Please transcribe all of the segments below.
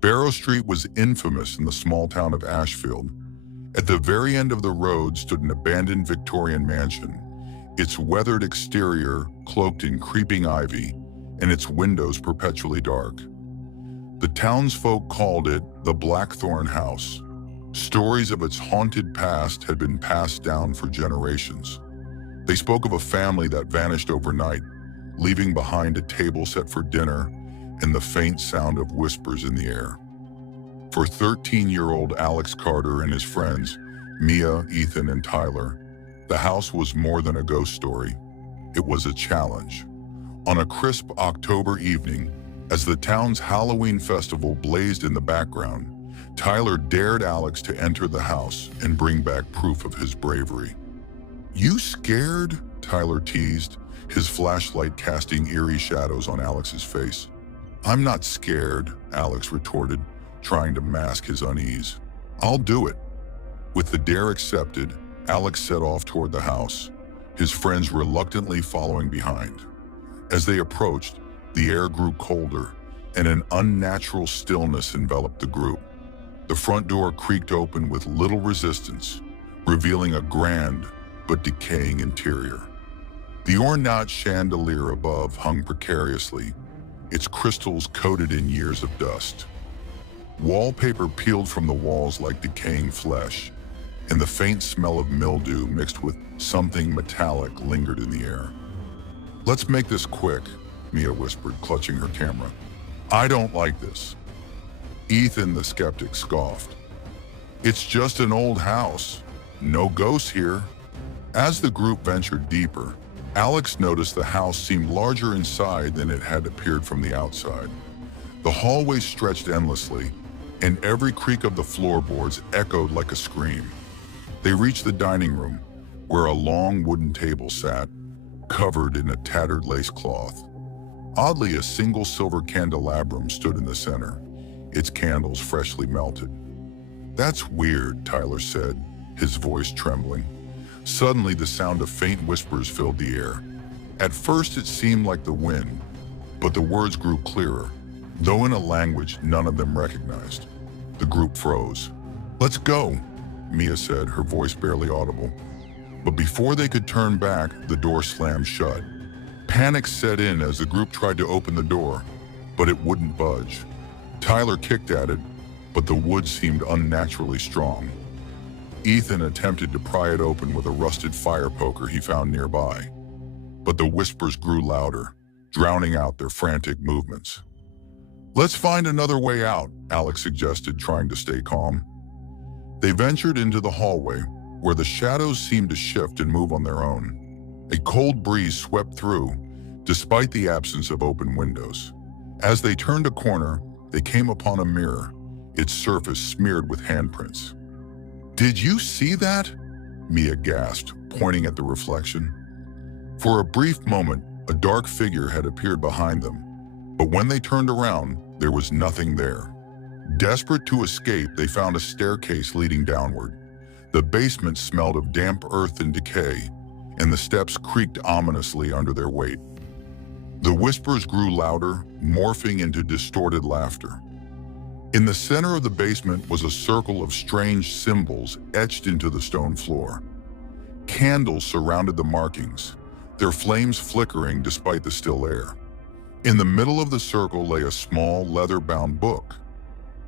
Barrow Street was infamous in the small town of Ashfield. At the very end of the road stood an abandoned Victorian mansion, its weathered exterior cloaked in creeping ivy and its windows perpetually dark. The townsfolk called it the Blackthorn House. Stories of its haunted past had been passed down for generations. They spoke of a family that vanished overnight, leaving behind a table set for dinner and the faint sound of whispers in the air. For 13-year-old Alex Carter and his friends, Mia, Ethan, and Tyler, the house was more than a ghost story. It was a challenge. On a crisp October evening, as the town's Halloween festival blazed in the background, Tyler dared Alex to enter the house and bring back proof of his bravery. "You scared?" Tyler teased, his flashlight casting eerie shadows on Alex's face. "I'm not scared," Alex retorted, trying to mask his unease. "I'll do it." With the dare accepted, Alex set off toward the house, his friends reluctantly following behind. As they approached, the air grew colder, and an unnatural stillness enveloped the group. The front door creaked open with little resistance, revealing a grand but decaying interior. The ornate chandelier above hung precariously, its crystals coated in years of dust. Wallpaper peeled from the walls like decaying flesh, and the faint smell of mildew mixed with something metallic lingered in the air. "Let's make this quick," Mia whispered, clutching her camera. "I don't like this." Ethan the skeptic scoffed. "It's just an old house. No ghosts here." As the group ventured deeper, Alex noticed the house seemed larger inside than it had appeared from the outside. The hallway stretched endlessly, and every creak of the floorboards echoed like a scream. They reached the dining room, where a long wooden table sat, covered in a tattered lace cloth. Oddly, a single silver candelabrum stood in the center, its candles freshly melted. "That's weird," Tyler said, his voice trembling. Suddenly, the sound of faint whispers filled the air. At first, it seemed like the wind, but the words grew clearer, though in a language none of them recognized. The group froze. "Let's go," Mia said, her voice barely audible. But before they could turn back, the door slammed shut. Panic set in as the group tried to open the door, but it wouldn't budge. Tyler kicked at it, but the wood seemed unnaturally strong. Ethan attempted to pry it open with a rusted fire poker he found nearby, but the whispers grew louder, drowning out their frantic movements. "Let's find another way out," Alex suggested, trying to stay calm. They ventured into the hallway, where the shadows seemed to shift and move on their own. A cold breeze swept through, despite the absence of open windows. As they turned a corner, they came upon a mirror, its surface smeared with handprints. "Did you see that?" Mia gasped, pointing at the reflection. For a brief moment, a dark figure had appeared behind them, but when they turned around, there was nothing there. Desperate to escape, they found a staircase leading downward. The basement smelled of damp earth and decay, and the steps creaked ominously under their weight. The whispers grew louder, morphing into distorted laughter. In the center of the basement was a circle of strange symbols etched into the stone floor. Candles surrounded the markings, their flames flickering despite the still air. In the middle of the circle lay a small, leather-bound book.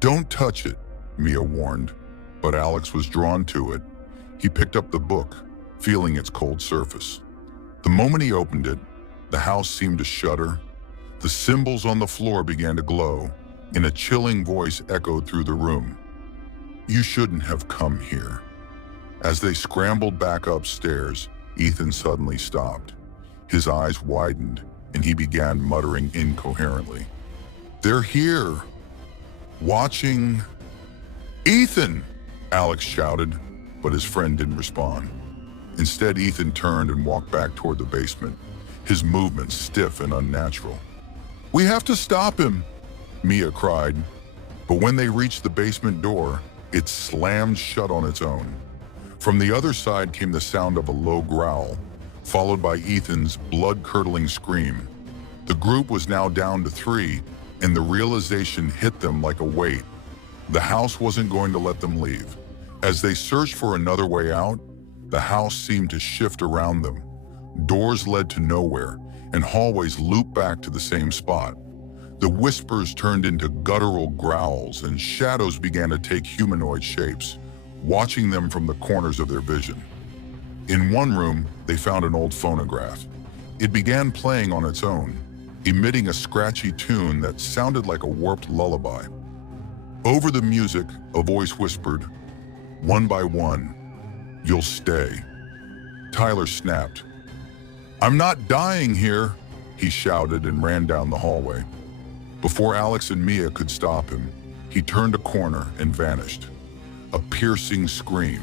"Don't touch it," Mia warned, but Alex was drawn to it. He picked up the book, feeling its cold surface. The moment he opened it, the house seemed to shudder. The symbols on the floor began to glow, and a chilling voice echoed through the room. "You shouldn't have come here." As they scrambled back upstairs, Ethan suddenly stopped. His eyes widened, and he began muttering incoherently. "They're here, watching." "Ethan!" Alex shouted, but his friend didn't respond. Instead, Ethan turned and walked back toward the basement, his movements stiff and unnatural. "We have to stop him," Mia cried. But when they reached the basement door, it slammed shut on its own. From the other side came the sound of a low growl, followed by Ethan's blood-curdling scream. The group was now down to 3, and the realization hit them like a weight. The house wasn't going to let them leave. As they searched for another way out, the house seemed to shift around them. Doors led to nowhere, and hallways looped back to the same spot. The whispers turned into guttural growls, and shadows began to take humanoid shapes, watching them from the corners of their vision. In one room, they found an old phonograph. It began playing on its own, emitting a scratchy tune that sounded like a warped lullaby. Over the music, a voice whispered, "One by one, you'll stay." Tyler snapped. "I'm not dying here," he shouted and ran down the hallway. Before Alex and Mia could stop him, he turned a corner and vanished. A piercing scream,